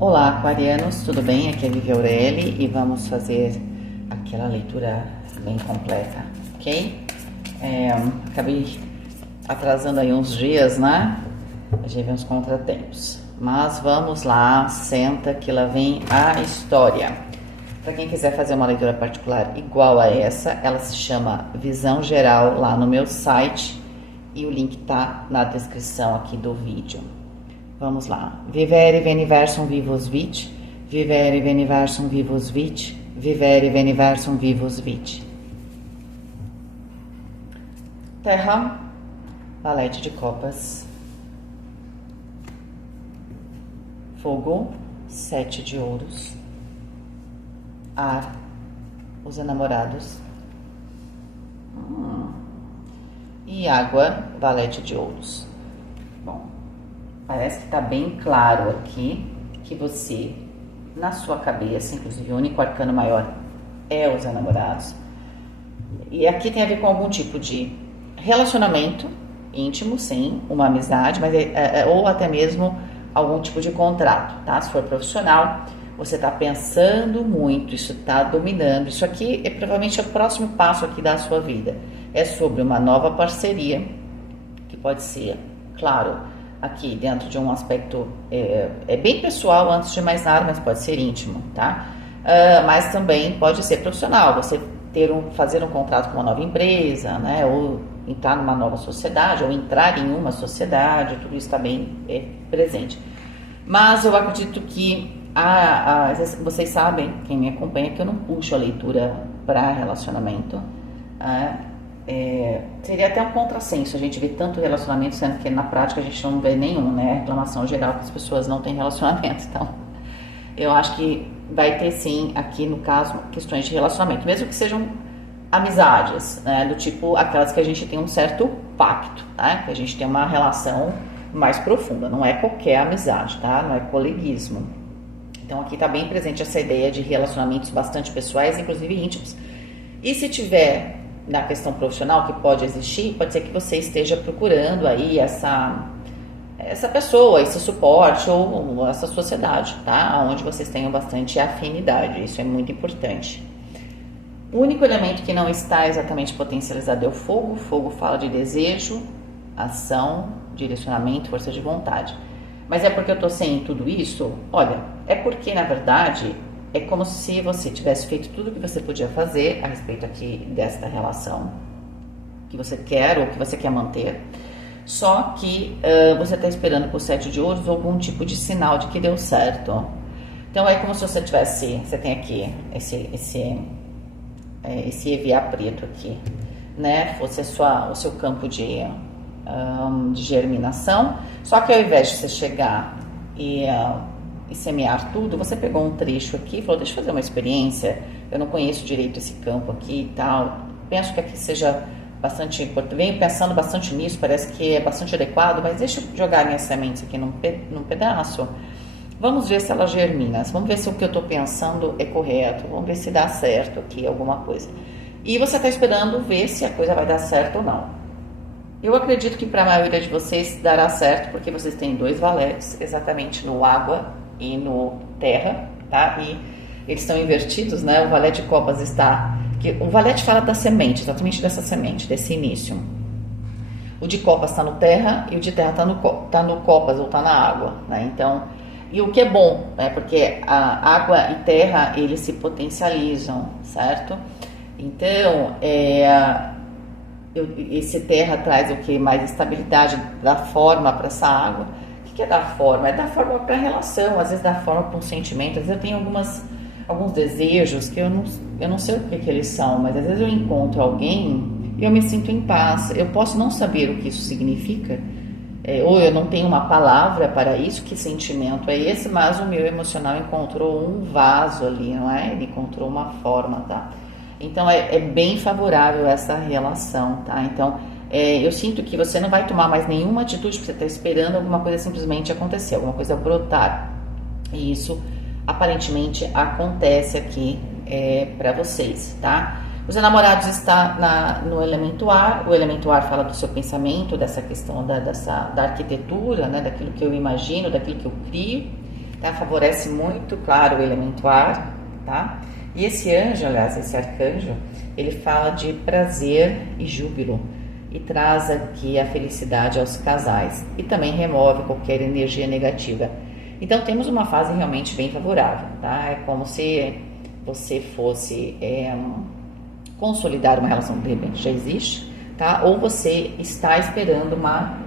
Olá, aquarianos, tudo bem? Aqui é Vivi Aureli e vamos fazer aquela leitura bem completa, ok? Acabei atrasando aí uns dias, né? A gente vê uns contratempos. Mas vamos lá, senta que lá vem a história. Para quem quiser fazer uma leitura particular igual a essa, ela se chama Visão Geral lá no meu site e o link tá na descrição aqui do vídeo. Vamos lá. Vivere veniversum vivus vit, vivere veniversum vivus vit, vivere veniversum vivus vit. Terra, valete de copas. Fogo, 7 de ouros. Ar, os enamorados. E água, valete de ouros. Bom, parece que está bem claro aqui que você, na sua cabeça, inclusive o único arcano maior é os enamorados. E aqui tem a ver com algum tipo de relacionamento íntimo, sim, uma amizade, mas ou até mesmo algum tipo de contrato, tá? Se for profissional, você está pensando muito, isso está dominando. Isso aqui é provavelmente o próximo passo aqui da sua vida. É sobre uma nova parceria, que pode ser, claro, aqui dentro de um aspecto bem pessoal antes de mais nada, mas pode ser íntimo, tá? Mas também pode ser profissional, você fazer um contrato com uma nova empresa, né? Ou entrar numa nova sociedade, ou entrar em uma sociedade, tudo isso está bem presente. Mas eu acredito que vocês sabem, quem me acompanha, que eu não puxo a leitura para relacionamento. Seria até um contrassenso a gente ver tanto relacionamento, sendo que na prática a gente não vê nenhum, né? Reclamação geral que as pessoas não têm relacionamento. Então, eu acho que vai ter sim, aqui no caso, questões de relacionamento, mesmo que sejam amizades, né? Do tipo aquelas que a gente tem um certo pacto, tá? Que a gente tem uma relação mais profunda, não é qualquer amizade, tá? Não é coleguismo. Então, aqui está bem presente essa ideia de relacionamentos bastante pessoais, inclusive íntimos. E se tiver na questão profissional, que pode existir, pode ser que você esteja procurando aí essa pessoa, esse suporte ou essa sociedade, tá? Onde vocês tenham bastante afinidade, isso é muito importante. O único elemento que não está exatamente potencializado é o fogo. O fogo fala de desejo, ação, direcionamento, força de vontade. Mas é porque eu tô sem tudo isso? Olha, é porque na verdade é como se você tivesse feito tudo o que você podia fazer a respeito aqui desta relação que você quer ou que você quer manter. Só que você está esperando por 7 de ouros algum tipo de sinal de que deu certo. Então é como se você tem aqui esse EVA preto aqui, né? Fosse o seu campo de germinação. Só que ao invés de você chegar e semear tudo, você pegou um trecho aqui e falou, deixa eu fazer uma experiência, eu não conheço direito esse campo aqui e tal, penso que aqui seja bastante importante, venho pensando bastante nisso, parece que é bastante adequado, mas deixa eu jogar minhas sementes aqui num pedaço, vamos ver se ela germina, vamos ver se o que eu estou pensando é correto, vamos ver se dá certo aqui alguma coisa. E você está esperando ver se a coisa vai dar certo ou não. Eu acredito que para a maioria de vocês dará certo, porque vocês têm 2 valetes, exatamente no água e no terra, tá? E eles estão invertidos, né? O valete de copas o valete fala da semente, exatamente dessa semente, desse início. O de copas está no terra e o de terra tá no copas ou está na água, né? Então, e o que é bom, né? Porque a água e terra, eles se potencializam, certo? Então, esse terra traz o que? Mais estabilidade, dá forma para essa água. O que é dar forma? É dar forma para a relação, às vezes dá forma para um sentimento. Às vezes eu tenho alguns desejos que eu não sei o que eles são, mas às vezes eu encontro alguém e eu me sinto em paz. Eu posso não saber o que isso significa, ou eu não tenho uma palavra para isso, que sentimento é esse, mas o meu emocional encontrou um vaso ali, não é? Ele encontrou uma forma, tá? Então, é bem favorável essa relação, tá? Então, eu sinto que você não vai tomar mais nenhuma atitude, porque você está esperando alguma coisa simplesmente acontecer, alguma coisa brotar. E isso, aparentemente, acontece aqui para vocês, tá? Os enamorados está no elemento ar. O elemento ar fala do seu pensamento, dessa questão da arquitetura, né? Daquilo que eu imagino, daquilo que eu crio. tá? Favorece muito, claro, o elemento ar, tá? E esse anjo, aliás, esse arcanjo, ele fala de prazer e júbilo e traz aqui a felicidade aos casais e também remove qualquer energia negativa. Então temos uma fase realmente bem favorável, tá? É como se você fosse consolidar uma relação que de repente já existe, tá? Ou você está esperando uma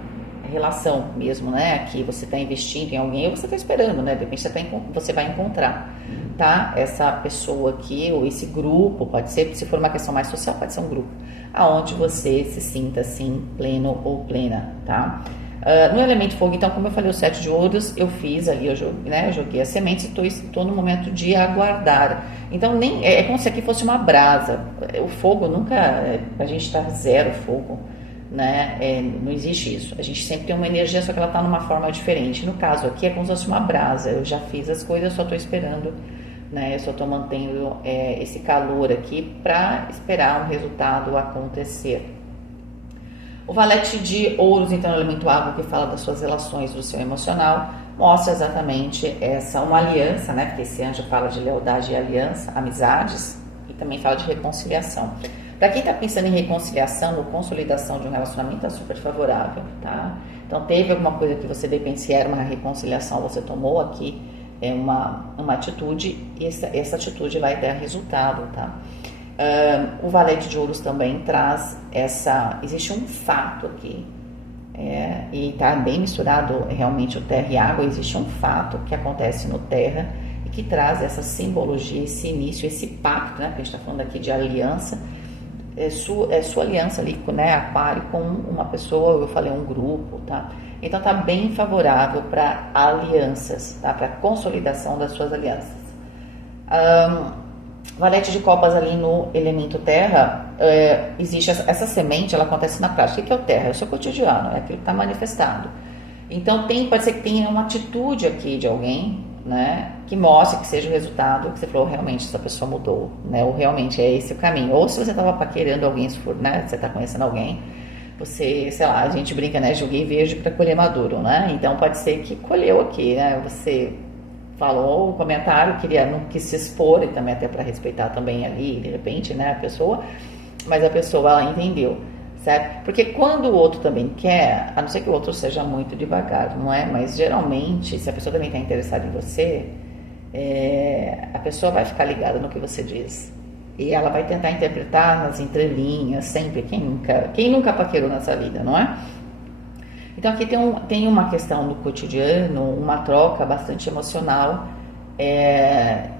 relação mesmo, né? Que você está investindo em alguém ou você está esperando, né? De repente você vai encontrar, tá? Essa pessoa aqui ou esse grupo, pode ser, se for uma questão mais social, pode ser um grupo, aonde você se sinta assim pleno ou plena, tá? No elemento fogo, então, como eu falei, o 7 de ouros, eu fiz ali, eu joguei as sementes e estou no momento de aguardar. Então, nem é como se aqui fosse uma brasa. O fogo nunca, a gente está zero fogo, né? Não existe isso. A gente sempre tem uma energia, só que ela está numa forma diferente. No caso aqui, é como se fosse uma brasa. Eu já fiz as coisas, só estou esperando, né? Eu só estou mantendo esse calor aqui para esperar um resultado acontecer. O valete de ouros, então, é o elemento água, que fala das suas relações, do seu emocional, mostra exatamente uma aliança, né? Porque esse anjo fala de lealdade e aliança, amizades, e também fala de reconciliação. Para quem está pensando em reconciliação ou consolidação de um relacionamento, é super favorável, tá? Então, teve alguma coisa que você, de repente, se era uma reconciliação, você tomou aqui uma atitude, e essa atitude vai dar resultado, tá? O valete de ouros também traz existe um fato aqui, e está bem misturado realmente o terra e água. Existe um fato que acontece no terra e que traz essa simbologia, esse início, esse pacto, né? Porque a gente está falando aqui de aliança, sua aliança ali, né, Aquário, com uma pessoa, eu falei um grupo, tá? Então está bem favorável para alianças, tá? Para consolidação das suas alianças. Valete de copas ali no elemento terra, existe essa semente, ela acontece na prática. O que é o terra? É o seu cotidiano, é aquilo que está manifestado. Então pode ser que tenha uma atitude aqui de alguém, né, que mostre que seja o resultado que você falou, realmente essa pessoa mudou, né, ou realmente é esse o caminho. Ou se você estava paquerando alguém, se for, né, você está conhecendo alguém, você, sei lá, a gente brinca, né, joguei verde para colher maduro, né, então pode ser que colheu aqui, né, você falou o comentário, não quis se expor, e também até para respeitar também ali, de repente, né, a pessoa, mas a pessoa, ela entendeu, certo? Porque quando o outro também quer, a não ser que o outro seja muito devagar, não é? Mas geralmente, se a pessoa também está interessada em você, a pessoa vai ficar ligada no que você diz. E ela vai tentar interpretar nas entrelinhas, sempre. Quem nunca paquerou nessa vida, não é? Então aqui tem uma questão no cotidiano, uma troca bastante emocional,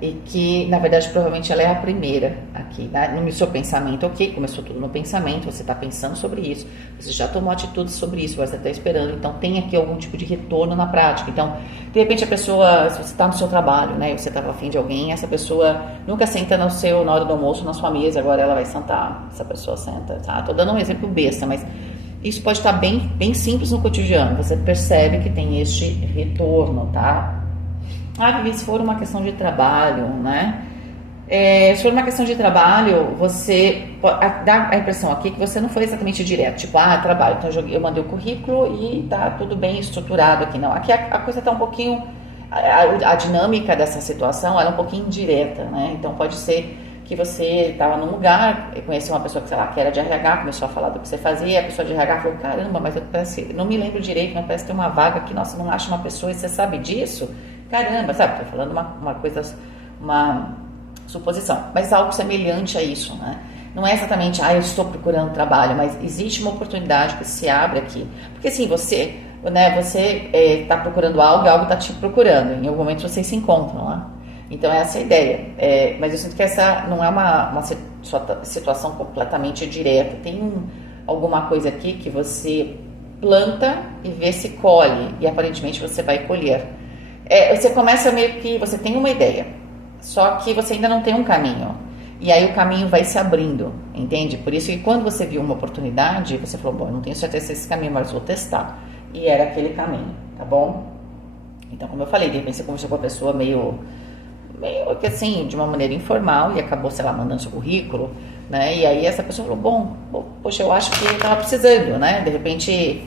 e que na verdade provavelmente ela é a primeira aqui, né? No seu pensamento, ok, começou tudo no pensamento, você está pensando sobre isso, você já tomou atitude sobre isso, você está esperando, então tem aqui algum tipo de retorno na prática. Então, de repente a pessoa, se você está no seu trabalho, né, e você estava afim de alguém, essa pessoa nunca senta na hora do almoço na sua mesa, agora ela vai sentar, essa pessoa senta, tá? Tô dando um exemplo besta, mas isso pode estar bem simples no cotidiano. Você percebe que tem este retorno, tá? Vivi, se for uma questão de trabalho, né? Se for uma questão de trabalho, você dá a impressão aqui que você não foi exatamente direto. Tipo, trabalho. Então eu mandei o currículo e tá tudo bem estruturado aqui. Não, aqui a coisa tá um pouquinho... A dinâmica dessa situação ela é um pouquinho indireta, né? Então pode ser que você estava num lugar, conheceu uma pessoa que, sei lá, que era de RH, começou a falar do que você fazia, e a pessoa de RH falou, caramba, mas não me lembro direito, não parece ter uma vaga aqui, nossa, não acho uma pessoa, e você sabe disso? Caramba, sabe, estou falando uma coisa, uma suposição, mas algo semelhante a isso, né? Não é exatamente, eu estou procurando trabalho, mas existe uma oportunidade que se abre aqui, porque assim, você está procurando algo e algo está te procurando, em algum momento vocês se encontram lá. Então, essa é a ideia. Mas eu sinto que essa não é uma situação completamente direta. Tem alguma coisa aqui que você planta e vê se colhe. E, aparentemente, você vai colher. Você começa meio que... Você tem uma ideia. Só que você ainda não tem um caminho. E aí, o caminho vai se abrindo. Entende? Por isso que, quando você viu uma oportunidade, você falou, bom, eu não tenho certeza se esse caminho, mas vou testar. E era aquele caminho, tá bom? Então, como eu falei, de repente, você conversou com a pessoa meio que assim, de uma maneira informal, e acabou, sei lá, mandando seu currículo, né, e aí essa pessoa falou, bom, poxa, eu acho que eu tava precisando, né, de repente,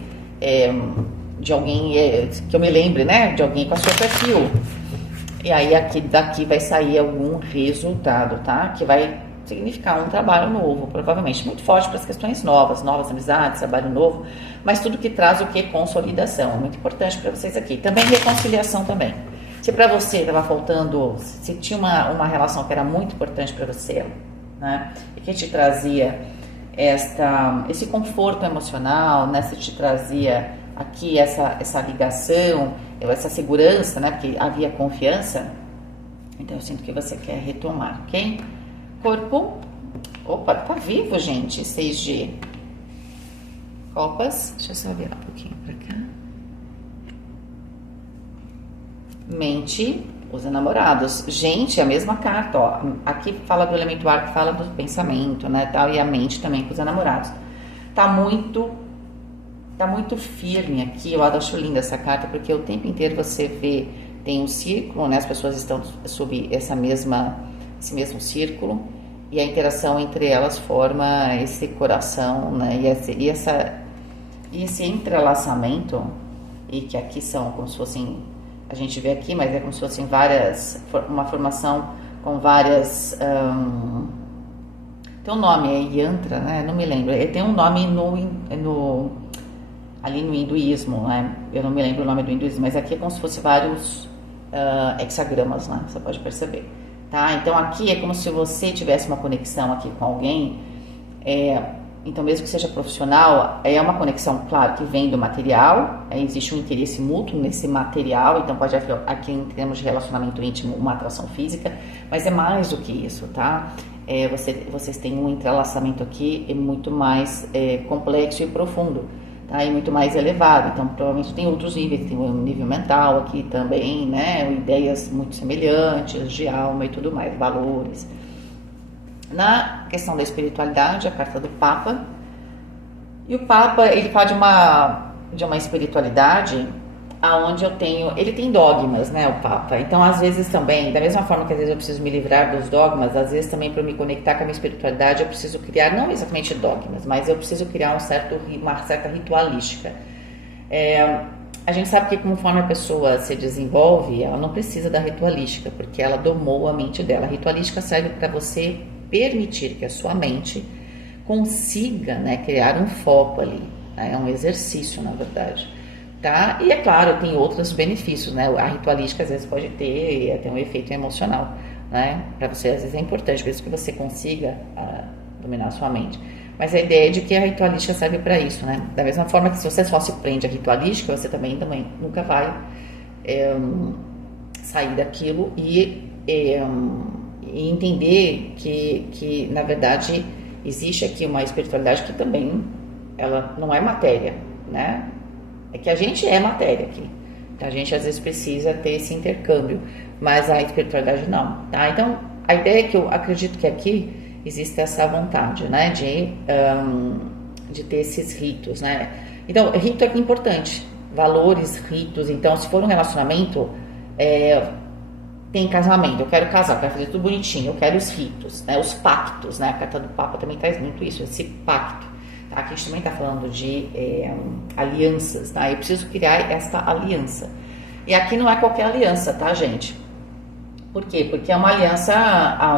de alguém, que eu me lembre, né, de alguém com a seu perfil, E aí aqui daqui vai sair algum resultado, tá? Que vai significar um trabalho novo, provavelmente muito forte para as questões novas amizades, trabalho novo, mas tudo que traz o que? Consolidação, é muito importante para vocês aqui. Também reconciliação também. Se para você estava faltando, se tinha uma relação que era muito importante para você, né? E que te trazia esse conforto emocional, né? Se te trazia aqui essa ligação, essa segurança, né? Porque havia confiança, então eu sinto que você quer retomar, ok? Corpo, opa, tá vivo, gente, 6G. Copas, deixa eu só virar um pouquinho pra cá. Mente, os enamorados. Gente, a mesma carta, ó. Aqui fala do elemento ar, que fala do pensamento, né, tal, e a mente também com os enamorados. Tá muito firme aqui, eu acho linda essa carta, porque o tempo inteiro você vê, tem um círculo, né, as pessoas estão sob esse mesmo círculo, e a interação entre elas forma esse coração, né, e esse entrelaçamento, e que aqui são como se fossem, a gente vê aqui, mas é como se fossem uma formação com várias, tem um nome, é yantra, né, não me lembro, tem um nome ali no hinduísmo, né, eu não me lembro o nome do hinduísmo, mas aqui é como se fosse vários hexagramas, né, você pode perceber. Tá? Então aqui é como se você tivesse uma conexão aqui com alguém, então mesmo que seja profissional, é uma conexão, claro, que vem do material, existe um interesse mútuo nesse material, então pode haver aqui em termos de relacionamento íntimo uma atração física, mas é mais do que isso, tá? Vocês têm um entrelaçamento aqui muito mais complexo e profundo. Tá, e muito mais elevado, então provavelmente tem outros níveis, tem um nível mental aqui também, né, ideias muito semelhantes de alma e tudo mais, valores. Na questão da espiritualidade, a carta do Papa, e o Papa, ele fala de uma espiritualidade aonde ele tem dogmas, né, o Papa, então às vezes também, da mesma forma que às vezes eu preciso me livrar dos dogmas, às vezes também para me conectar com a minha espiritualidade eu preciso criar, não exatamente dogmas, mas eu preciso criar uma certa ritualística. A gente sabe que conforme a pessoa se desenvolve, ela não precisa da ritualística, porque ela domou a mente dela. A ritualística serve para você permitir que a sua mente consiga, né, criar um foco ali, né, é um exercício na verdade. Tá? E é claro, tem outros benefícios, né? A ritualística às vezes pode ter até um efeito emocional, né? Para você às vezes é importante, por isso que você consiga dominar a sua mente. Mas a ideia é de que a ritualística serve para isso, né? Da mesma forma que se você só se prende à ritualística, você também nunca vai sair daquilo e entender que na verdade existe aqui uma espiritualidade que também ela não é matéria, né? É que a gente é matéria aqui. A gente às vezes precisa ter esse intercâmbio, mas a espiritualidade não, tá? Então, a ideia é que eu acredito que aqui existe essa vontade, né? De ter esses ritos, né? Então, rito é importante. Valores, ritos. Então, se for um relacionamento, tem casamento. Eu quero casar, eu quero fazer tudo bonitinho. Eu quero os ritos, né? Os pactos, né? A carta do Papa também traz muito isso, esse pacto. Aqui a gente também está falando de alianças, tá? Eu preciso criar essa aliança. E aqui não é qualquer aliança, tá, gente? Por quê? Porque é uma aliança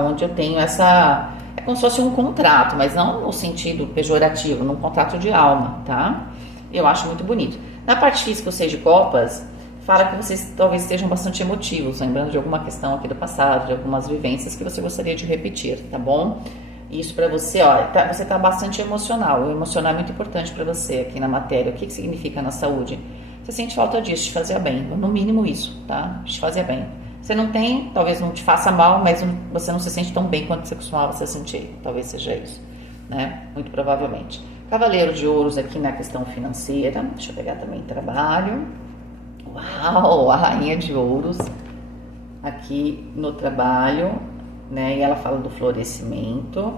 onde eu tenho essa... É como se fosse um contrato, mas não no sentido pejorativo, num contrato de alma, tá? Eu acho muito bonito. Na parte física, o 6 de copas, fala que vocês talvez estejam bastante emotivos, lembrando de alguma questão aqui do passado, de algumas vivências que você gostaria de repetir, tá bom? Isso para você, ó, você tá bastante emocional. O emocional é muito importante para você aqui na matéria. O que significa na saúde? Você sente falta disso, te fazia bem. No mínimo isso, tá? Te fazia bem. Você não tem, talvez não te faça mal, mas você não se sente tão bem quanto você costumava se sentir. Talvez seja isso, né? Muito provavelmente. Cavaleiro de Ouros aqui na questão financeira. Deixa eu pegar também trabalho. Uau, a Rainha de Ouros aqui no trabalho, né? E ela fala do florescimento.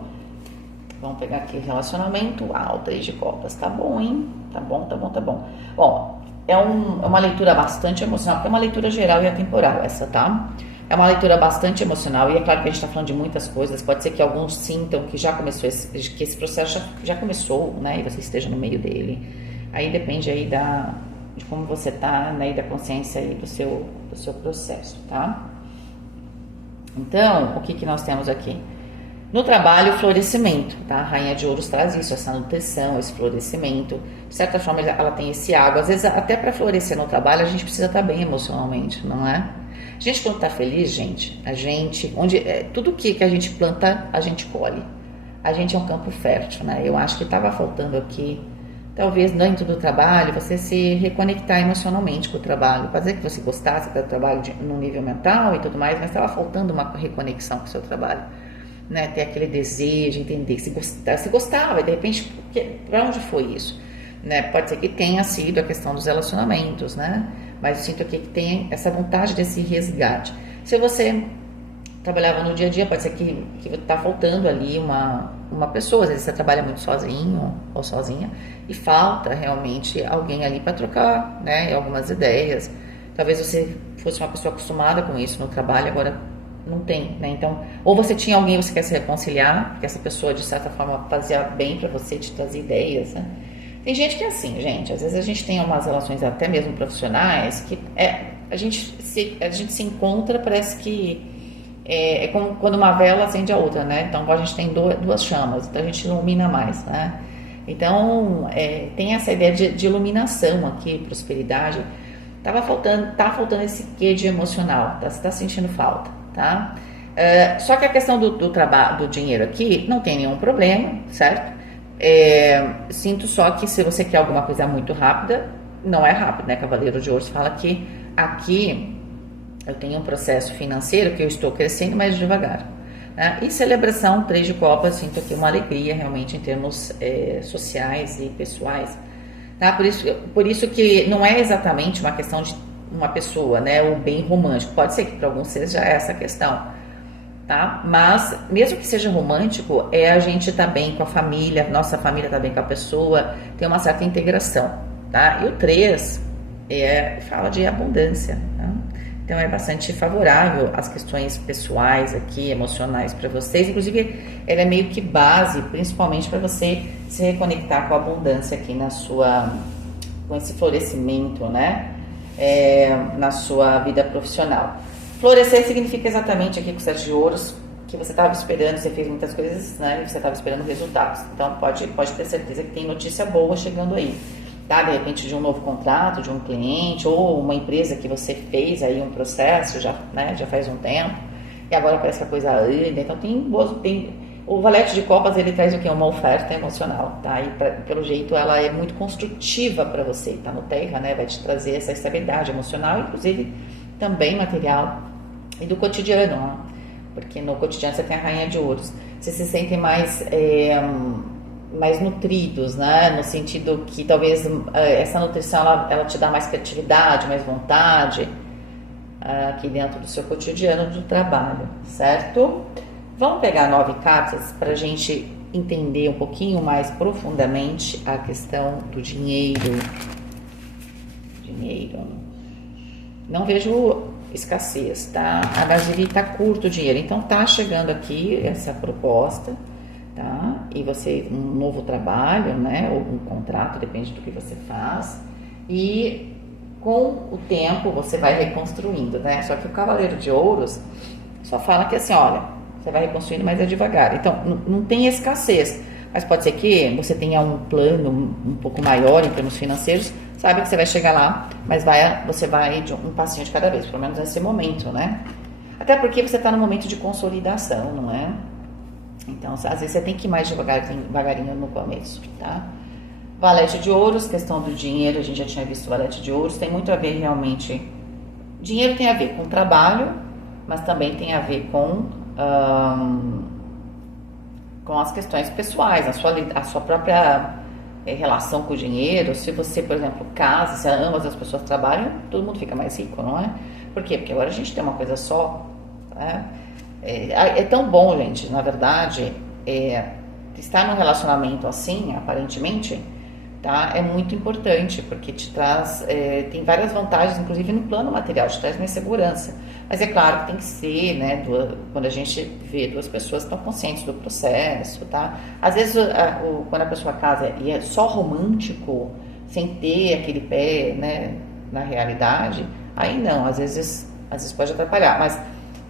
Vamos pegar aqui relacionamento. Uau, 3 de copas. Tá bom, hein? Tá bom, tá bom, tá bom. Bom, é uma leitura bastante emocional, porque é uma leitura geral e atemporal essa, tá? É uma leitura bastante emocional e é claro que a gente tá falando de muitas coisas. Pode ser que alguns sintam que já começou que esse processo já começou, né? E você esteja no meio dele. Aí depende aí de como você tá, né? E da consciência aí do seu processo, tá? Então, o que que nós temos aqui? No trabalho, o florescimento, tá? A Rainha de Ouros traz isso, essa nutrição, esse florescimento. De certa forma, ela tem esse água. Às vezes, até para florescer no trabalho, a gente precisa estar bem emocionalmente, não é? A gente, quando está feliz, gente, tudo que a gente planta, a gente colhe. A gente é um campo fértil, né? Eu acho que estava faltando aqui, talvez dentro do trabalho, você se reconectar emocionalmente com o trabalho. Pode dizer que você gostasse do trabalho no nível mental e tudo mais, mas estava faltando uma reconexão com o seu trabalho. Né, ter aquele desejo, entender se gostava, e de repente, para onde foi isso? Né, pode ser que tenha sido a questão dos relacionamentos, né? Mas eu sinto aqui que tem essa vontade desse resgate. Se você trabalhava no dia a dia, pode ser que está faltando ali uma pessoa, às vezes você trabalha muito sozinho ou sozinha, e falta realmente alguém ali para trocar, né, algumas ideias. Talvez você fosse uma pessoa acostumada com isso no trabalho, agora não tem, né? Então, ou você tinha alguém que você quer se reconciliar, que essa pessoa de certa forma fazia bem para você, te trazer ideias, né? Tem gente que é assim, gente, às vezes a gente tem umas relações até mesmo profissionais que a gente se encontra, parece que é como quando uma vela acende a outra, né? Então a gente tem duas chamas, então a gente ilumina mais, né? Então tem essa ideia de iluminação aqui, prosperidade. Tá faltando esse quê de emocional, você tá sentindo falta, tá? Só que a questão do trabalho, do dinheiro aqui, não tem nenhum problema, certo? Sinto só que se você quer alguma coisa muito rápida, não é rápido, né? Cavaleiro de Ouros fala que aqui eu tenho um processo financeiro que eu estou crescendo mais devagar, né? E celebração, 3 de copas, sinto aqui uma alegria realmente em termos sociais e pessoais, tá? Por isso que não é exatamente uma questão de uma pessoa, né? Ou bem romântico, pode ser que para alguns seja essa questão, tá? Mas mesmo que seja romântico, a gente tá bem com a família, nossa família tá bem com a pessoa, tem uma certa integração, tá? E o 3 fala de abundância, tá? Então é bastante favorável às questões pessoais aqui, emocionais para vocês. Inclusive, ela é meio que base, principalmente para você se reconectar com a abundância aqui com esse florescimento, né? Na sua vida profissional. Florescer significa exatamente aqui com o 7 de Ouros que você estava esperando, você fez muitas coisas, né? E você estava esperando resultados. Então pode ter certeza que tem notícia boa chegando aí, tá? De repente de um novo contrato, de um cliente ou uma empresa que você fez aí um processo já faz um tempo e agora parece que a coisa anda. Então o Valete de Copas, ele traz o quê? Uma oferta emocional, tá? E pelo jeito ela é muito construtiva para você, tá no Terra, né? Vai te trazer essa estabilidade emocional, inclusive também material e do cotidiano, né? Porque no cotidiano você tem a Rainha de Ouros, você se sente mais nutridos, né? No sentido que talvez essa nutrição ela te dá mais criatividade, mais vontade aqui dentro do seu cotidiano do trabalho, certo? Vamos pegar 9 cartas para a gente entender um pouquinho mais profundamente a questão do dinheiro. Não vejo escassez, tá? Mas ele tá curto o dinheiro, então tá chegando aqui essa proposta, tá? E você, um novo trabalho, né? Ou um contrato, depende do que você faz. E com o tempo você vai reconstruindo, né? Só que o Cavaleiro de Ouros só fala que assim, olha, você vai reconstruindo, mas é devagar. Então, não tem escassez, mas pode ser que você tenha um plano um pouco maior em termos financeiros, sabe que você vai chegar lá, mas você vai de um passinho de cada vez, pelo menos nesse momento, né? Até porque você está no momento de consolidação, não é? Então, às vezes você tem que ir mais devagarinho no começo, tá? Valete de Ouros, questão do dinheiro, a gente já tinha visto o Valete de Ouros, tem muito a ver realmente. Dinheiro tem a ver com trabalho, mas também tem a ver com as questões pessoais, a sua própria relação com o dinheiro. Se você, por exemplo, casa, se ambas as pessoas trabalham, todo mundo fica mais rico, não é? Por quê? Porque agora a gente tem uma coisa só, né? É tão bom, gente, na verdade, estar num relacionamento assim, aparentemente, tá? É muito importante, porque te traz, tem várias vantagens, inclusive no plano material, te traz mais segurança. Mas é claro que tem que ser, né, quando a gente vê duas pessoas que estão conscientes do processo, tá? Às vezes, quando a pessoa casa e é só romântico, sem ter aquele pé, né, na realidade, aí não, às vezes pode atrapalhar. Mas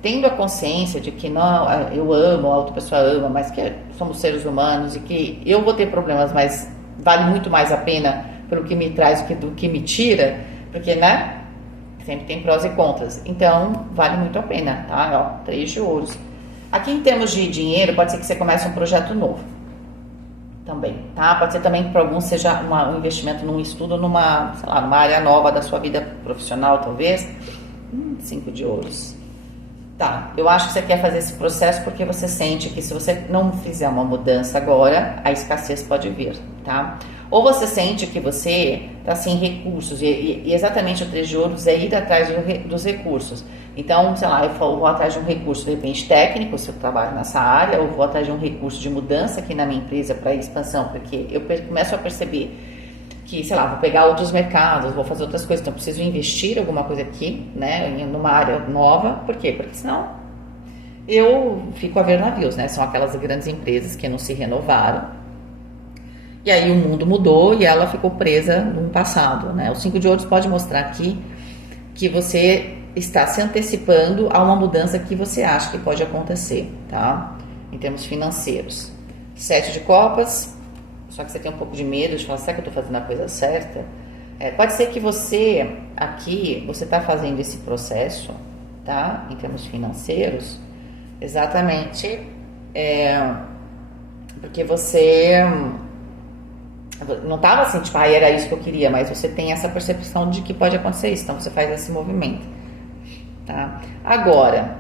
tendo a consciência de que não, eu amo, a outra pessoa ama, mas que somos seres humanos e que eu vou ter problemas, mas vale muito mais a pena pelo que me traz do que me tira, porque, né? Sempre tem prós e contras. Então, vale muito a pena, tá? Ó, 3 de ouros. Aqui, em termos de dinheiro, pode ser que você comece um projeto novo. Também, tá? Pode ser também que para alguns seja um investimento num estudo, numa, sei lá, numa área nova da sua vida profissional, talvez. 5 de ouros. Tá, eu acho que você quer fazer esse processo porque você sente que se você não fizer uma mudança agora, a escassez pode vir, tá? Ou você sente que você está sem recursos, e exatamente o 3 de ouros é ir atrás dos recursos. Então, sei lá, eu vou atrás de um recurso, de repente, técnico, se eu trabalho nessa área, ou vou atrás de um recurso de mudança aqui na minha empresa para expansão, porque eu começo a perceber que, sei lá, vou pegar outros mercados, vou fazer outras coisas, então preciso investir alguma coisa aqui, né, numa área nova. Por quê? Porque senão eu fico a ver navios, né, são aquelas grandes empresas que não se renovaram, e aí o mundo mudou e ela ficou presa no passado, né. O 5 de ouros pode mostrar aqui que você está se antecipando a uma mudança que você acha que pode acontecer, tá, em termos financeiros. 7 de copas. Só que você tem um pouco de medo de falar, será que eu estou fazendo a coisa certa? Pode ser que você, aqui, você está fazendo esse processo, tá? Em termos financeiros, exatamente porque você não estava assim, tipo, era isso que eu queria, mas você tem essa percepção de que pode acontecer isso, então você faz esse movimento, tá? Agora,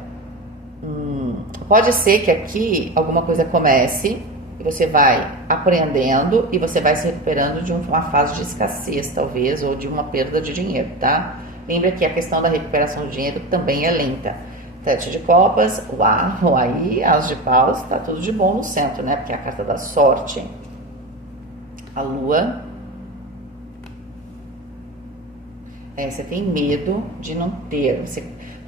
pode ser que aqui alguma coisa comece, e você vai aprendendo e você vai se recuperando de uma fase de escassez, talvez, ou de uma perda de dinheiro, tá? Lembra que a questão da recuperação do dinheiro também é lenta. 7 de copas, uau, aí as de paus, tá tudo de bom no centro, né? Porque é a carta da sorte. A lua. Você tem medo de não ter.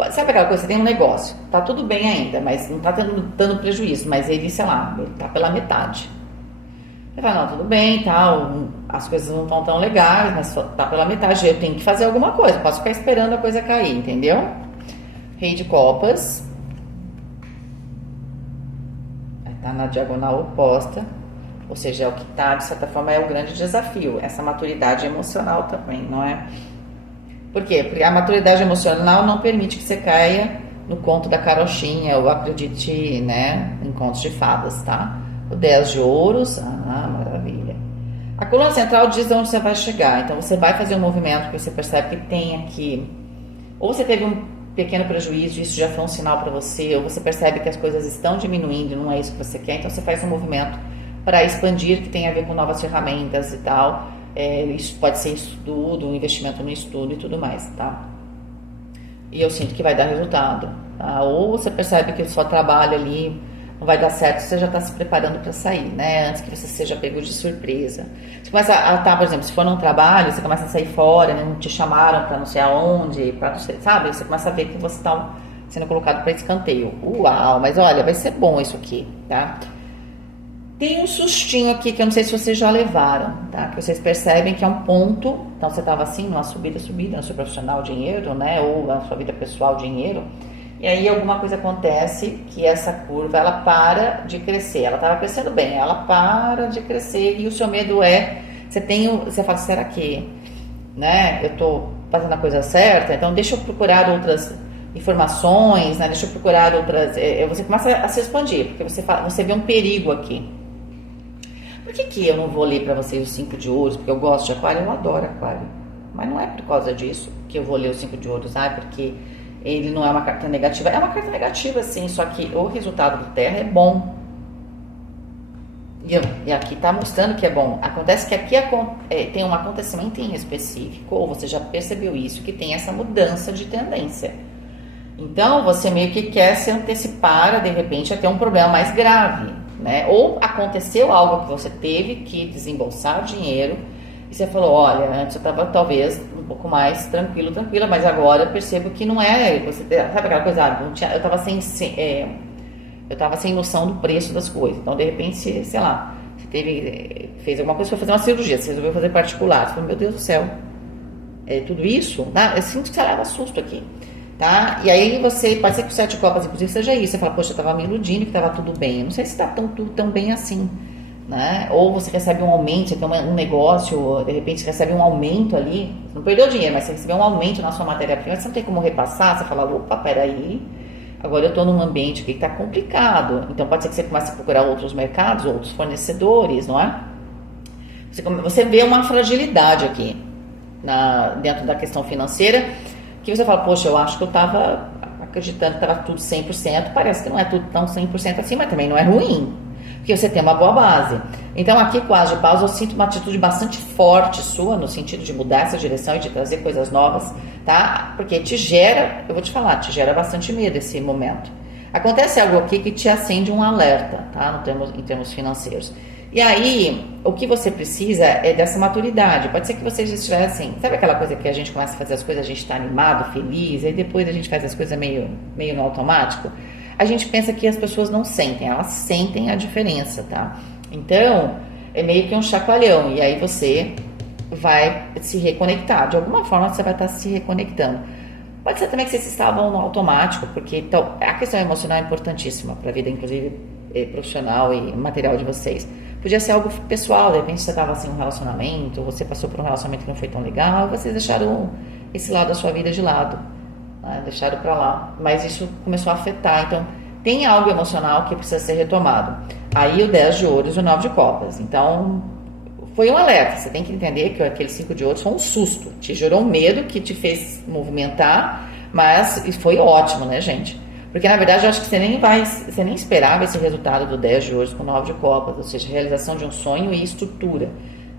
Sabe aquela coisa, você tem um negócio, tá tudo bem ainda, mas não tá dando prejuízo, mas ele, sei lá, ele tá pela metade. Você fala, não, tudo bem, tal, as coisas não estão tão legais, mas tá pela metade, eu tenho que fazer alguma coisa, posso ficar esperando a coisa cair, entendeu? Rei de copas. Aí tá na diagonal oposta, ou seja, é o que tá, de certa forma, é o grande desafio, essa maturidade emocional também, não é? Por quê? Porque a maturidade emocional não permite que você caia no conto da carochinha ou acredite, né, em contos de fadas, tá? O 10 de ouros, maravilha. A coluna central diz de onde você vai chegar, então você vai fazer um movimento que você percebe que tem aqui, ou você teve um pequeno prejuízo, isso já foi um sinal para você, ou você percebe que as coisas estão diminuindo e não é isso que você quer, então você faz um movimento para expandir, que tem a ver com novas ferramentas e tal. Isso pode ser estudo, um investimento no estudo e tudo mais, tá? E eu sinto que vai dar resultado, tá? Ou você percebe que o seu trabalho ali não vai dar certo, você já está se preparando para sair, né? Antes que você seja pego de surpresa. Você começa por exemplo, se for num trabalho, você começa a sair fora, né? Não te chamaram para não sei aonde, para não sei, sabe? Você começa a ver que você está sendo colocado para escanteio. Uau, mas olha, vai ser bom isso aqui, tá? Tem um sustinho aqui que eu não sei se vocês já levaram, tá? Que vocês percebem que é um ponto, então você estava assim, numa subida, no seu profissional dinheiro, né? Ou na sua vida pessoal dinheiro, e aí alguma coisa acontece que essa curva, ela para de crescer. Ela estava crescendo bem, ela para de crescer e o seu medo você fala, será que, né? Eu estou fazendo a coisa certa? Então deixa eu procurar outras informações, né? Deixa eu procurar outras... você começa a se expandir, porque você vê um perigo aqui. Por que eu não vou ler para vocês o 5 de ouros? Porque eu gosto de aquário, eu adoro aquário. Mas não é por causa disso que eu vou ler o 5 de ouros, porque ele não é uma carta negativa. É uma carta negativa, sim, só que o resultado do Terra é bom. E aqui tá mostrando que é bom. Acontece que aqui tem um acontecimento em específico, ou você já percebeu isso, que tem essa mudança de tendência. Então, você meio que quer se antecipar, de repente, a ter um problema mais grave, né? Ou aconteceu algo que você teve que desembolsar dinheiro e você falou, olha, antes eu estava talvez um pouco mais tranquila, mas agora eu percebo que não é, sabe aquela coisa, eu estava sem noção do preço das coisas. Então, de repente, sei lá, você fez alguma coisa, foi fazer uma cirurgia, você resolveu fazer particular, você falou, meu Deus do céu, tudo isso? Eu sinto que você leva susto aqui. tá? E aí você, pode ser que o 7 de copas, inclusive, seja isso. Você fala, poxa, eu tava me iludindo que tava tudo bem. Eu não sei se tá tudo tão bem assim, né? Ou você recebe um aumento, você tem um negócio, de repente você recebe um aumento ali, você não perdeu dinheiro, mas você recebeu um aumento na sua matéria-prima, você não tem como repassar, você fala, opa, peraí, agora eu estou num ambiente que está complicado, então pode ser que você comece a procurar outros mercados, outros fornecedores, não é? Você vê uma fragilidade aqui, dentro da questão financeira, que você fala, poxa, eu acho que eu estava acreditando que estava tudo 100%, parece que não é tudo tão 100% assim, mas também não é ruim, porque você tem uma boa base. Então aqui com a As de Paus eu sinto uma atitude bastante forte sua, no sentido de mudar essa direção e de trazer coisas novas, tá? Porque te gera, eu vou te falar, te gera bastante medo esse momento. Acontece algo aqui que te acende um alerta, tá? Em termos financeiros. E aí, o que você precisa é dessa maturidade. Pode ser que vocês estivessem, sabe aquela coisa que a gente começa a fazer as coisas, a gente está animado, feliz, aí depois a gente faz as coisas meio no automático? A gente pensa que as pessoas não sentem, elas sentem a diferença, tá? Então, é meio que um chacoalhão, e aí você vai se reconectar. De alguma forma, você vai estar se reconectando. Pode ser também que vocês estavam no automático, porque então, a questão emocional é importantíssima para a vida, inclusive profissional e material de vocês. Podia ser algo pessoal, de repente você estava assim em um relacionamento, você passou por um relacionamento que não foi tão legal, e vocês deixaram esse lado da sua vida de lado, né? Deixaram para lá, mas isso começou a afetar, então tem algo emocional que precisa ser retomado. Aí o 10 de ouros e o 9 de copas, então foi um alerta, você tem que entender que aquele 5 de ouros foi um susto, te gerou um medo que te fez movimentar, mas foi ótimo, né, gente? Porque na verdade eu acho que você nem esperava esse resultado do 10 de ouros com 9 de copas, ou seja, realização de um sonho e estrutura,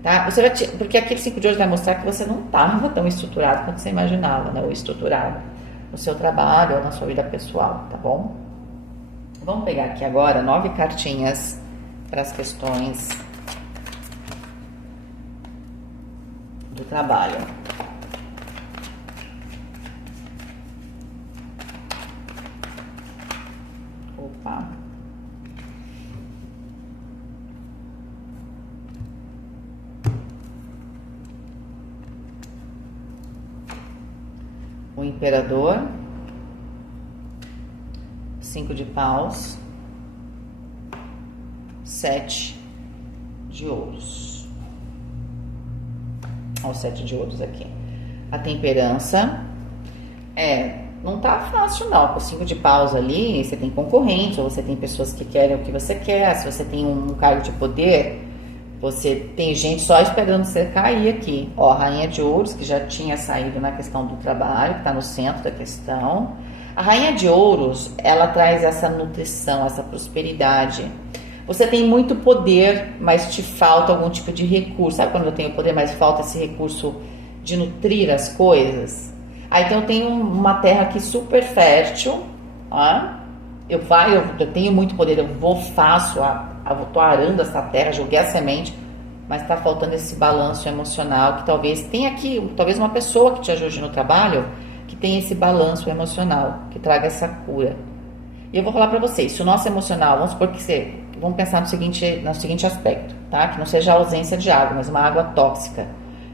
tá? Porque aquele 5 de ouros vai mostrar que você não estava tão estruturado quanto você imaginava, né? Ou estruturado no seu trabalho ou na sua vida pessoal, tá bom? Vamos pegar aqui agora 9 cartinhas para as questões do trabalho. Opa. O imperador, 5 de paus, 7 de ouros. Olha o 7 de ouros aqui. A temperança não tá fácil não, com o 5 de paus ali, você tem concorrentes, ou você tem pessoas que querem o que você quer, se você tem um cargo de poder, você tem gente só esperando você cair aqui. Ó, a rainha de ouros, que já tinha saído na questão do trabalho, que tá no centro da questão. A rainha de ouros, ela traz essa nutrição, essa prosperidade. Você tem muito poder, mas te falta algum tipo de recurso. Sabe quando eu tenho poder, mas falta esse recurso de nutrir as coisas? Aí então eu tenho uma terra aqui super fértil, ó. Eu tenho muito poder, eu tô arando essa terra, joguei a semente, mas tá faltando esse balanço emocional que talvez tenha aqui, talvez uma pessoa que te ajude no trabalho, que tenha esse balanço emocional, que traga essa cura. E eu vou falar pra vocês, se o nosso emocional, vamos pensar no seguinte aspecto, tá? Que não seja a ausência de água, mas uma água tóxica.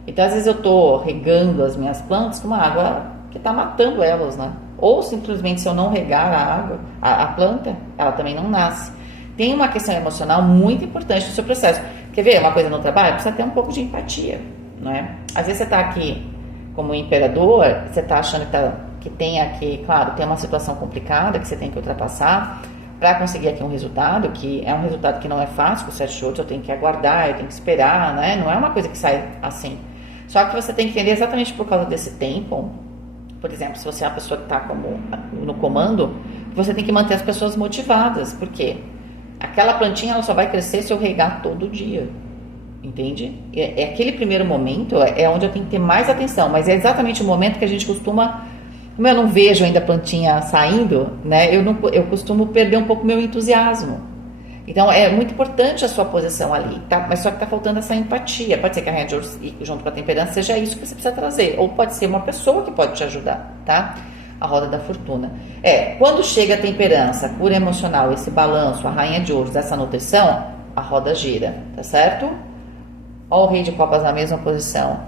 Então, às vezes eu tô regando as minhas plantas com uma água que tá matando elas, né? Ou simplesmente se eu não regar a água, a planta, ela também não nasce. Tem uma questão emocional muito importante no seu processo. Quer ver uma coisa no trabalho? Precisa ter um pouco de empatia, não é? Às vezes você tá aqui como imperador, você tá achando que tem aqui, claro, tem uma situação complicada que você tem que ultrapassar para conseguir aqui um resultado, que é um resultado que não é fácil com o 7 de ouros, eu tenho que aguardar, eu tenho que esperar, né? Não é uma coisa que sai assim. Só que você tem que entender exatamente por causa desse tempo. Por exemplo, se você é a pessoa que está no comando, você tem que manter as pessoas motivadas. Por quê? Aquela plantinha ela só vai crescer se eu regar todo dia. Entende? Aquele primeiro momento é onde eu tenho que ter mais atenção. Mas é exatamente o momento que a gente costuma... Como eu não vejo ainda a plantinha saindo, né? Eu costumo perder um pouco meu entusiasmo. Então, é muito importante a sua posição ali, tá? Mas só que tá faltando essa empatia. Pode ser que a rainha de ouros, junto com a temperança, seja isso que você precisa trazer. Ou pode ser uma pessoa que pode te ajudar, tá? A roda da fortuna. Quando chega a temperança, a cura emocional, esse balanço, a rainha de ouros, essa nutrição, a roda gira, tá certo? Ó, o rei de copas na mesma posição.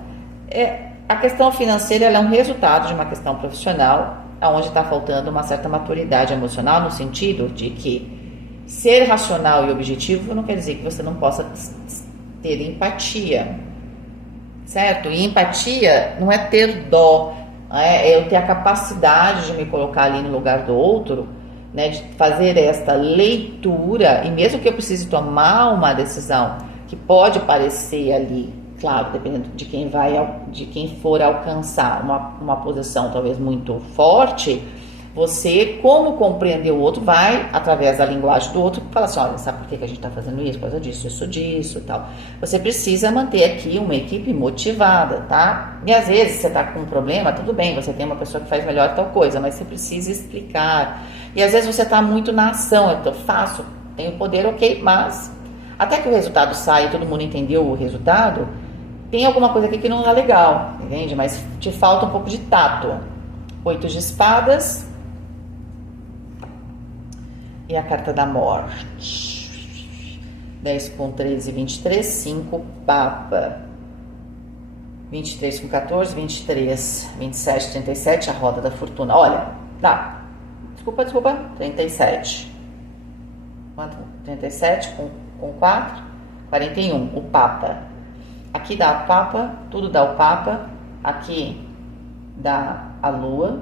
A questão financeira ela é um resultado de uma questão profissional, onde está faltando uma certa maturidade emocional, no sentido de que ser racional e objetivo não quer dizer que você não possa ter empatia, certo? E empatia não é ter dó, é eu ter a capacidade de me colocar ali no lugar do outro, né, de fazer esta leitura, e mesmo que eu precise tomar uma decisão que pode parecer ali, claro, dependendo de quem for alcançar uma posição talvez muito forte, você, como compreender o outro, vai, através da linguagem do outro, falar assim, olha, sabe por que a gente está fazendo isso? Por causa disso e tal. Você precisa manter aqui uma equipe motivada, tá? E às vezes você está com um problema, tudo bem, você tem uma pessoa que faz melhor tal coisa, mas você precisa explicar. E às vezes você está muito na ação, eu faço, tenho poder, ok, mas até que o resultado saia e todo mundo entendeu o resultado, tem alguma coisa aqui que não tá legal, entende? Mas te falta um pouco de tato. 8 de espadas. E a carta da morte. 10 com 13, 23. 5, papa. 23 com 14, 23, 27, 37, a roda da fortuna. Olha, tá. Desculpa. 37. Quanto? 37 com 4, 41. O papa. Aqui dá o papa, tudo dá o papa. Aqui dá a lua.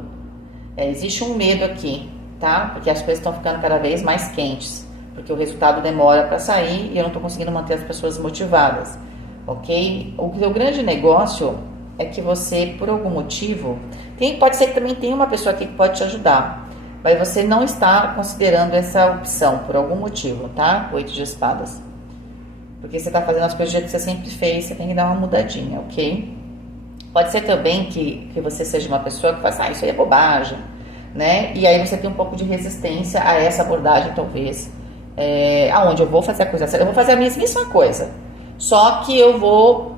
Existe um medo aqui, tá? Porque as coisas estão ficando cada vez mais quentes. Porque o resultado demora para sair e eu não estou conseguindo manter as pessoas motivadas. Ok? O grande negócio é que você, por algum motivo, pode ser que também tenha uma pessoa aqui que pode te ajudar. Mas você não está considerando essa opção por algum motivo, tá? 8 de espadas. Porque você está fazendo as coisas do jeito que você sempre fez, você tem que dar uma mudadinha, ok? Pode ser também que você seja uma pessoa que fala, isso aí é bobagem, né? E aí você tem um pouco de resistência a essa abordagem, talvez, aonde eu vou fazer a coisa certa, eu vou fazer a mesma coisa, só que eu vou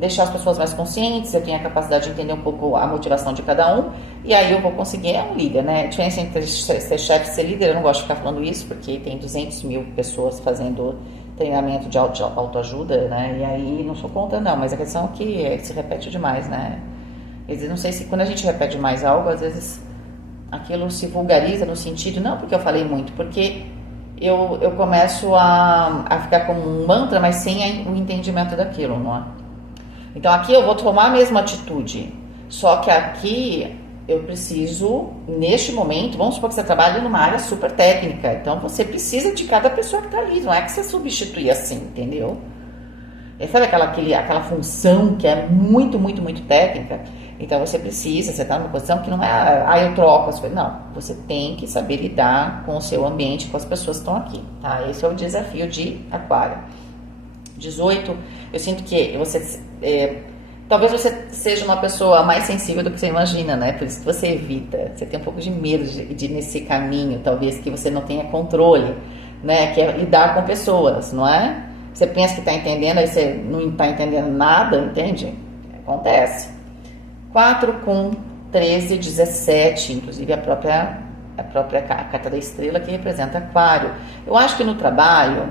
deixar as pessoas mais conscientes, eu tenho a capacidade de entender um pouco a motivação de cada um, e aí eu vou conseguir, um líder, né? A diferença entre ser chefe e ser líder, eu não gosto de ficar falando isso, porque tem 200 mil pessoas fazendo treinamento de autoajuda, né? E aí não sou contra não, mas a questão é que se repete demais, né? Às vezes, não sei se quando a gente repete demais algo, às vezes aquilo se vulgariza no sentido, não porque eu falei muito, porque eu começo a ficar com um mantra, mas sem o entendimento daquilo, não é? Então aqui eu vou tomar a mesma atitude, só que aqui eu preciso, neste momento, vamos supor que você trabalha numa área super técnica, então você precisa de cada pessoa que está ali, não é que você substitui assim, entendeu? Sabe aquela função que é muito, muito, muito técnica? Então você está numa posição que não é, eu troco as coisas, não, você tem que saber lidar com o seu ambiente, com as pessoas que estão aqui, tá? Esse é o desafio de Aquário. 18, eu sinto que talvez você seja uma pessoa mais sensível do que você imagina, né? Por isso que você evita. Você tem um pouco de medo de ir nesse caminho, talvez que você não tenha controle, né? Que é lidar com pessoas, não é? Você pensa que está entendendo, aí você não está entendendo nada, entende? Acontece. 4 com 13, 17, inclusive a própria carta da estrela que representa Aquário. Eu acho que no trabalho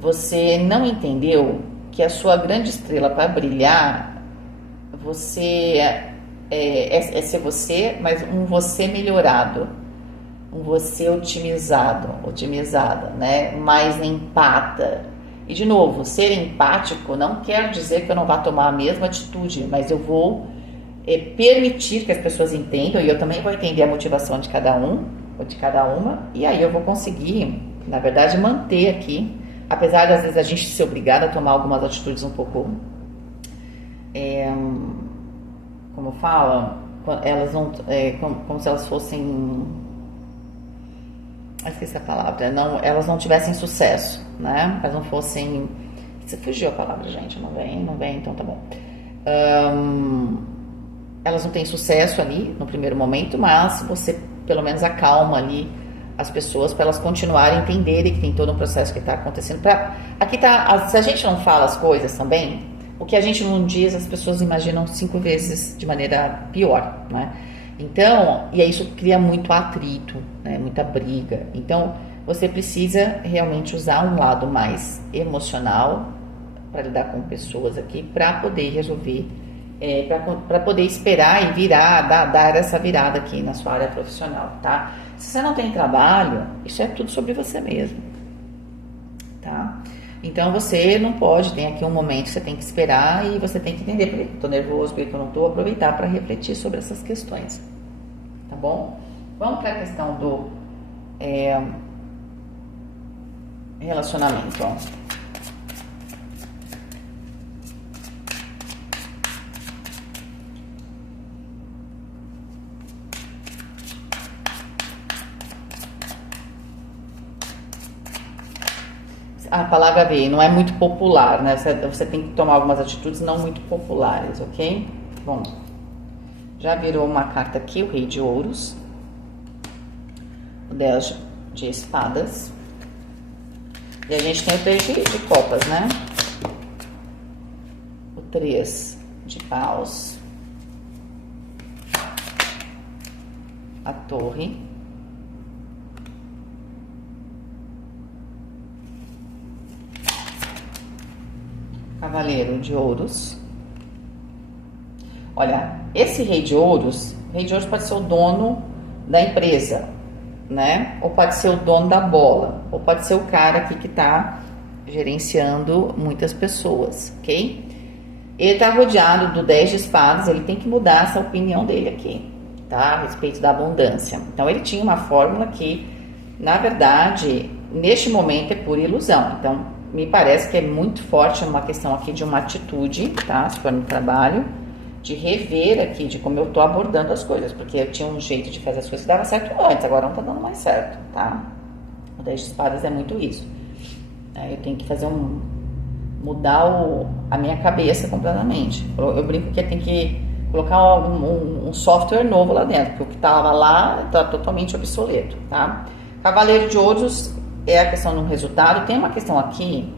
você não entendeu que a sua grande estrela para brilhar, você é ser você, mas um você melhorado, um você otimizada, né? Mais empata. E de novo, ser empático não quer dizer que eu não vá tomar a mesma atitude, mas eu vou permitir que as pessoas entendam, e eu também vou entender a motivação de cada um ou de cada uma, e aí eu vou conseguir, na verdade, manter aqui, apesar de às vezes a gente ser obrigada a tomar algumas atitudes um pouco, como fala, elas não, como se elas fossem, esqueci a palavra, não, elas não tivessem sucesso, né? Elas não fossem, você fugiu a palavra, gente, não vem, então tá bom. Elas não têm sucesso ali no primeiro momento, mas você pelo menos acalma ali as pessoas para elas continuarem a entenderem que tem todo um processo que está acontecendo. Aqui tá, se a gente não fala as coisas também, o que a gente não diz, as pessoas imaginam 5 vezes de maneira pior, né? Então, e aí isso cria muito atrito, né? Muita briga. Então, você precisa realmente usar um lado mais emocional para lidar com pessoas aqui, para poder resolver para poder esperar e virar, dar essa virada aqui na sua área profissional, tá? Se você não tem trabalho, isso é tudo sobre você mesmo, tá? Então você não pode, tem aqui um momento que você tem que esperar e você tem que entender por que eu tô nervoso, por que eu não tô, aproveitar para refletir sobre essas questões, tá bom? Vamos para a questão do relacionamento, ó. A palavra veio, não é muito popular, né? Você tem que tomar algumas atitudes não muito populares, ok? Bom, já virou uma carta aqui, o Rei de Ouros, o 10 de Espadas, e a gente tem o 3 de Copas, né? O 3 de Paus, a Torre, Cavaleiro de Ouros. Olha, esse Rei de Ouros pode ser o dono da empresa, né? Ou pode ser o dono da bola, ou pode ser o cara aqui que tá gerenciando muitas pessoas, ok? Ele tá rodeado do 10 de Espadas, ele tem que mudar essa opinião dele aqui, tá? A respeito da abundância. Então, ele tinha uma fórmula que, na verdade, neste momento é pura ilusão. Então, me parece que é muito forte uma questão aqui de uma atitude, tá? Se for no trabalho, de rever aqui, de como eu tô abordando as coisas, porque eu tinha um jeito de fazer as coisas que dava certo antes, agora não tá dando mais certo, tá? O 10 de Espadas é muito isso. Eu tenho que fazer mudar a minha cabeça completamente. Eu brinco que tem que colocar um software novo lá dentro, porque o que tava lá tá totalmente obsoleto, tá? Cavaleiro de Ouros é a questão do resultado. Tem uma questão aqui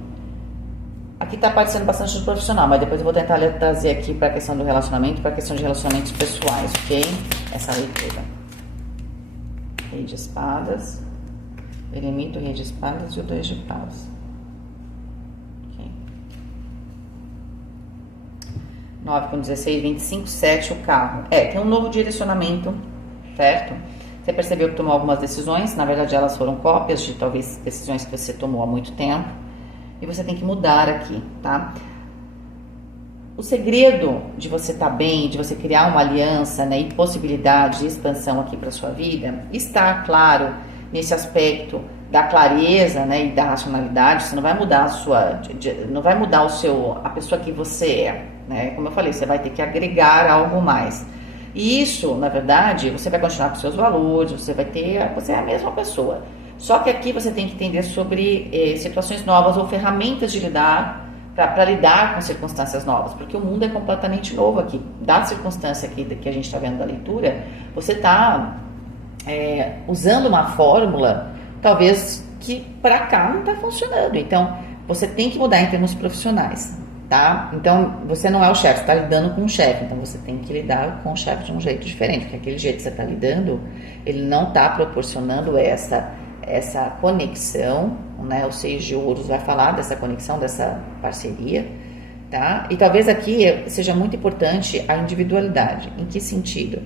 tá aparecendo bastante do profissional, mas depois eu vou tentar trazer aqui para a questão do relacionamento, para a questão de relacionamentos pessoais, ok? Essa leitura. Rei de Espadas, Eremita, o Rei de Espadas e o 2 de Paus. Ok. 9 com 16, 25, 7, o carro. Tem um novo direcionamento, certo? Você percebeu que tomou algumas decisões, na verdade elas foram cópias de talvez decisões que você tomou há muito tempo, e você tem que mudar aqui, tá? O segredo de você estar bem, de você criar uma aliança, né, e possibilidade de expansão aqui para sua vida, está, claro, nesse aspecto da clareza, né, e da racionalidade. Você não vai mudar não vai mudar a pessoa que você é, né? Como eu falei, você vai ter que agregar algo mais. E isso, na verdade, você vai continuar com seus valores, você é a mesma pessoa. Só que aqui você tem que entender sobre situações novas ou ferramentas de lidar, para lidar com circunstâncias novas, porque o mundo é completamente novo aqui. Da circunstância aqui que a gente está vendo da leitura, você está usando uma fórmula, talvez, que para cá não está funcionando. Então, você tem que mudar em termos profissionais, tá? Então, você não é o chefe, você está lidando com um chefe, então você tem que lidar com o chefe de um jeito diferente, porque aquele jeito que você está lidando, ele não está proporcionando essa conexão, né? O 6 de Ouros vai falar dessa conexão, dessa parceria, tá? E talvez aqui seja muito importante a individualidade. Em que sentido?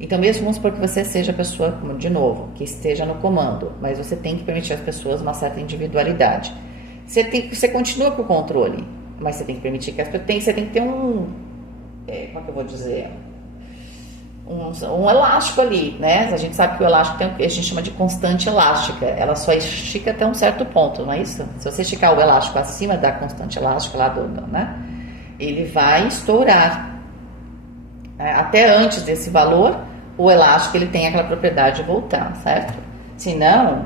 Então, mesmo vamos supor que você seja a pessoa, de novo, que esteja no comando, mas você tem que permitir às pessoas uma certa individualidade. Você continua com o controle, mas você tem que permitir que você tem que ter como é que eu vou dizer? Um elástico ali, né? A gente sabe que o elástico a gente chama de constante elástica. Ela só estica até um certo ponto, não é isso? Se você esticar o elástico acima da constante elástica lá né? Ele vai estourar. Até antes desse valor, o elástico ele tem aquela propriedade de voltar, certo? Se não.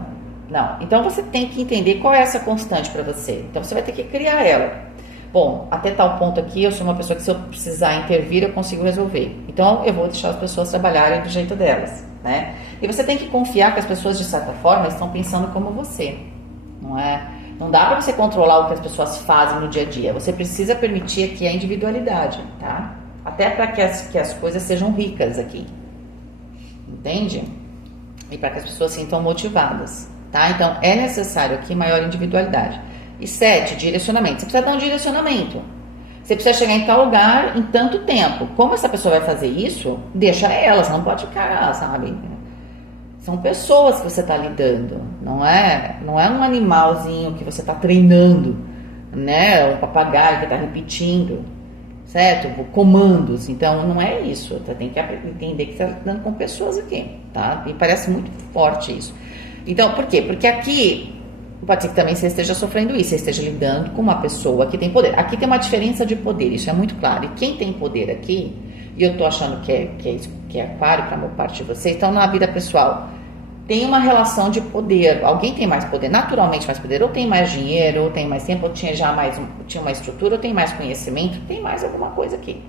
Então você tem que entender qual é essa constante para você. Então você vai ter que criar ela. Bom, até tal ponto aqui, eu sou uma pessoa que se eu precisar intervir, eu consigo resolver. Então, eu vou deixar as pessoas trabalharem do jeito delas, né? E você tem que confiar que as pessoas, de certa forma, estão pensando como você, não é? Não dá para você controlar o que as pessoas fazem no dia a dia. Você precisa permitir aqui a individualidade, tá? Até para que as coisas sejam ricas aqui, entende? E para que as pessoas se sintam motivadas, tá? Então, é necessário aqui maior individualidade. E 7, direcionamento. Você precisa dar um direcionamento. Você precisa chegar em tal lugar em tanto tempo. Como essa pessoa vai fazer isso, deixa ela, você não pode ficar, sabe? São pessoas que você está lidando, não é um animalzinho que você está treinando, né? Um papagaio que está repetindo, certo? Comandos. Então, não é isso. Você tem que entender que você está lidando com pessoas aqui, tá? E parece muito forte isso. Então, por quê? Porque aqui, pode ser que também você esteja sofrendo isso, você esteja lidando com uma pessoa que tem poder. Aqui tem uma diferença de poder, isso é muito claro. E quem tem poder aqui, e eu tô achando que é aquário para a maior parte de vocês, então na vida pessoal, tem uma relação de poder. Alguém tem mais poder, naturalmente mais poder, ou tem mais dinheiro, ou tem mais tempo, ou tinha já tinha uma estrutura, ou tem mais conhecimento, tem mais alguma coisa aqui.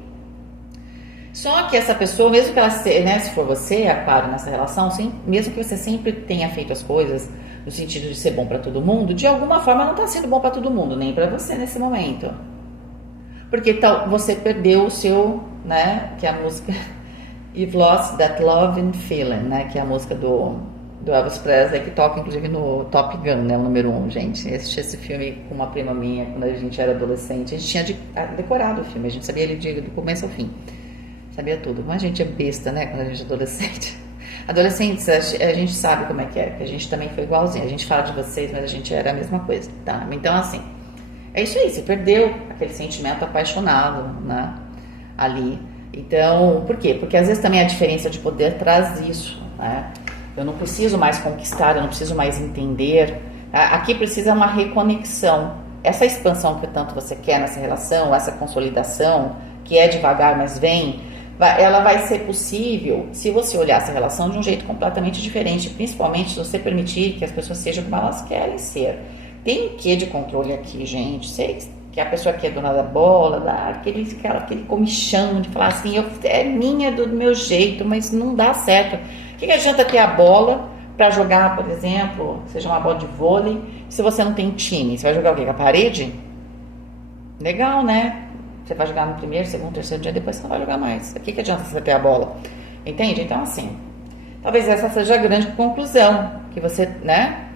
Só que essa pessoa, mesmo que ela, né, se for você, aquário, nessa relação, mesmo que você sempre tenha feito as coisas no sentido de ser bom para todo mundo, de alguma forma não está sendo bom para todo mundo, nem para você nesse momento. Porque você perdeu o seu, né, que é a música You've Lost That Love and Feeling, né, que é a música do Elvis Presley, que toca inclusive no Top Gun, né, o número 1, gente. Eu assisti esse filme com uma prima minha quando a gente era adolescente. A gente tinha decorado o filme, a gente sabia ele do começo ao fim. Sabia tudo. Mas a gente é besta, né, quando a gente é adolescente. Adolescentes, a gente sabe como é, que a gente também foi igualzinho. A gente fala de vocês, mas a gente era a mesma coisa, tá? Então, assim, é isso aí, você perdeu aquele sentimento apaixonado, né, ali. Então, por quê? Porque às vezes também a diferença de poder traz isso, né? Eu não preciso mais conquistar, eu não preciso mais entender. Aqui precisa uma reconexão. Essa expansão que tanto você quer nessa relação, essa consolidação, que é devagar, mas vem, ela vai ser possível se você olhar essa relação de um jeito completamente diferente, principalmente se você permitir que as pessoas sejam como elas querem ser. Tem um quê de controle aqui, gente? Sei que a pessoa que é dona da bola, aquele comichão de falar assim, é minha do meu jeito, mas não dá certo. O que adianta ter a bola para jogar, por exemplo, seja uma bola de vôlei, se você não tem time? Você vai jogar o quê? Com a parede? Legal, né? Você vai jogar no primeiro, segundo, terceiro dia, depois você não vai jogar mais. O que adianta você ter a bola? Entende? Então, assim, talvez essa seja a grande conclusão que você, né,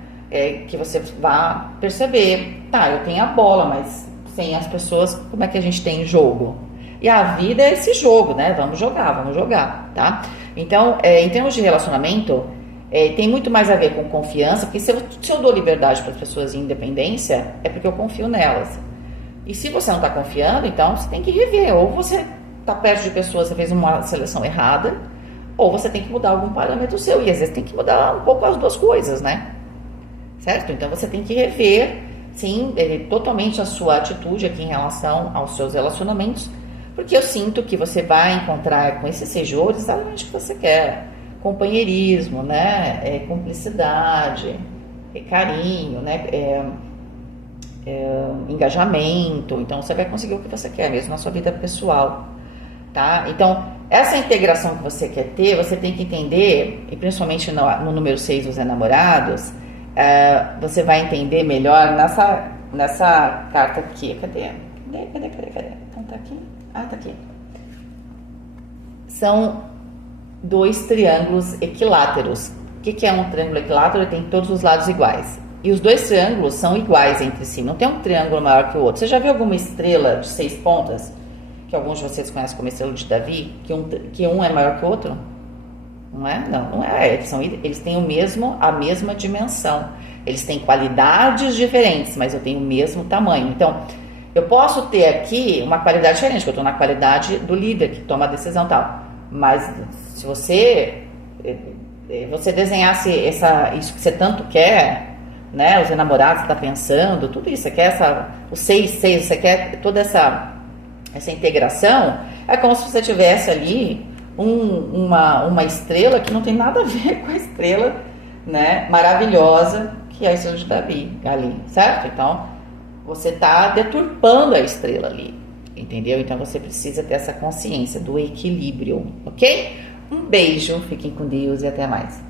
que você vá perceber. Tá, eu tenho a bola, mas sem as pessoas, como é que a gente tem jogo? E a vida é esse jogo, né? Vamos jogar, tá? Então, em termos de relacionamento, tem muito mais a ver com confiança, porque se eu dou liberdade para as pessoas em independência, é porque eu confio nelas. E se você não está confiando, então você tem que rever. Ou você está perto de pessoas, você fez uma seleção errada, ou você tem que mudar algum parâmetro seu. E às vezes tem que mudar um pouco as duas coisas, né? Certo? Então você tem que rever, sim, totalmente a sua atitude aqui em relação aos seus relacionamentos, porque eu sinto que você vai encontrar com esses 6 de ouros exatamente o que você quer. Companheirismo, né? Cumplicidade, carinho, né? Engajamento. Então você vai conseguir o que você quer mesmo na sua vida pessoal, tá? Então essa integração que você quer ter, você tem que entender, e principalmente no número 6 dos enamorados, você vai entender melhor nessa carta aqui. Cadê? Então tá aqui. Tá aqui. São 2 triângulos equiláteros. O que é um triângulo equilátero? Ele tem todos os lados iguais. E os 2 triângulos são iguais entre si, não tem um triângulo maior que o outro. Você já viu alguma estrela de 6 pontas, que alguns de vocês conhecem como estrela de Davi, que um é maior que o outro? Não é? Não é. Eles têm a mesma dimensão. Eles têm qualidades diferentes, mas eu tenho o mesmo tamanho. Então, eu posso ter aqui uma qualidade diferente, que eu estou na qualidade do líder, que toma a decisão e tal. Mas se você desenhasse isso que você tanto quer, né, os enamorados que você está pensando, tudo isso, você quer o 6, você quer toda essa integração, é como se você tivesse ali uma estrela que não tem nada a ver com a estrela, né, maravilhosa, que é a estrela de Davi ali, certo? Então, você está deturpando a estrela ali, entendeu? Então, você precisa ter essa consciência do equilíbrio, ok? Um beijo, fiquem com Deus e até mais.